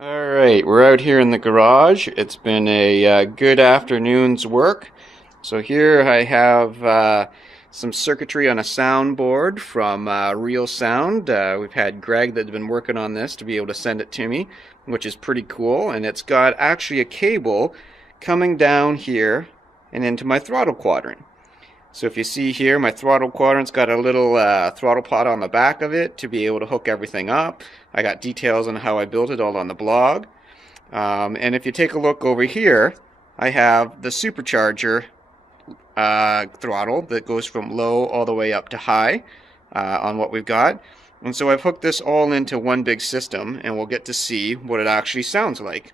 All right, we're out here in the garage. It's been a good afternoon's work. So here I have some circuitry on a soundboard from Real Sound. We've had Greg that's been working on this to be able to send it to me, which is pretty cool. And it's got actually a cable coming down here and into my throttle quadrant. So if you see here, my throttle quadrant's got a little throttle pot on the back of it to be able to hook everything up. I got details on how I built it all on the blog. And if you take a look over here, I have the supercharger throttle that goes from low all the way up to high on what we've got. And so I've hooked this all into one big system, and we'll get to see what it actually sounds like.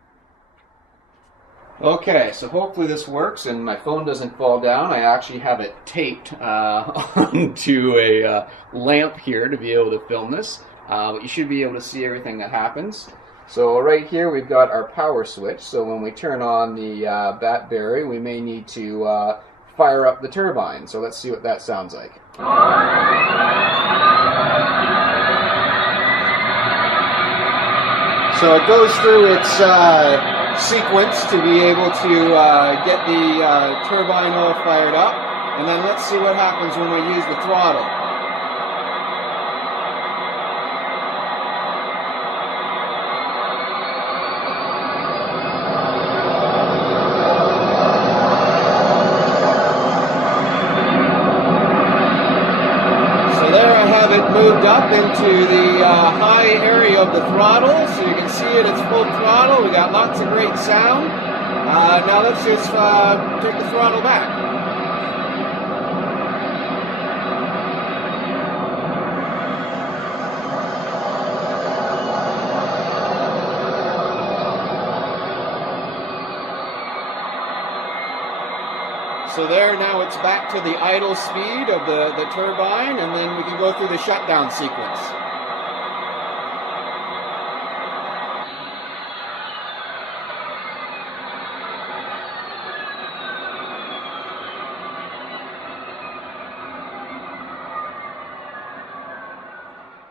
Okay, so hopefully this works and my phone doesn't fall down. I actually have it taped onto a lamp here to be able to film this. But you should be able to see everything that happens. So right here we've got our power switch. So when we turn on the Batberry, we may need to fire up the turbine. So let's see what that sounds like. So it goes through its sequence to be able to get the turbine all fired up, and then let's see what happens when we use the throttle. So there I have it moved up into the high area of the throttle, so you can see it, it's full throttle. We got lots of great sound. Now let's just take the throttle back. So there, now it's back to the idle speed of the turbine, and then we can go through the shutdown sequence.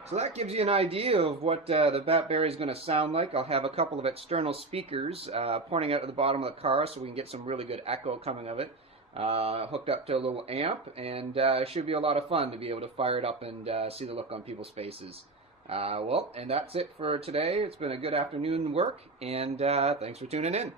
So that gives you an idea of what the Batberry is going to sound like. I'll have a couple of external speakers pointing out at the bottom of the car so we can get some really good echo coming of it. Hooked up to a little amp, and should be a lot of fun to be able to fire it up and see the look on people's faces. And that's it for today. It's been a good afternoon work, and thanks for tuning in.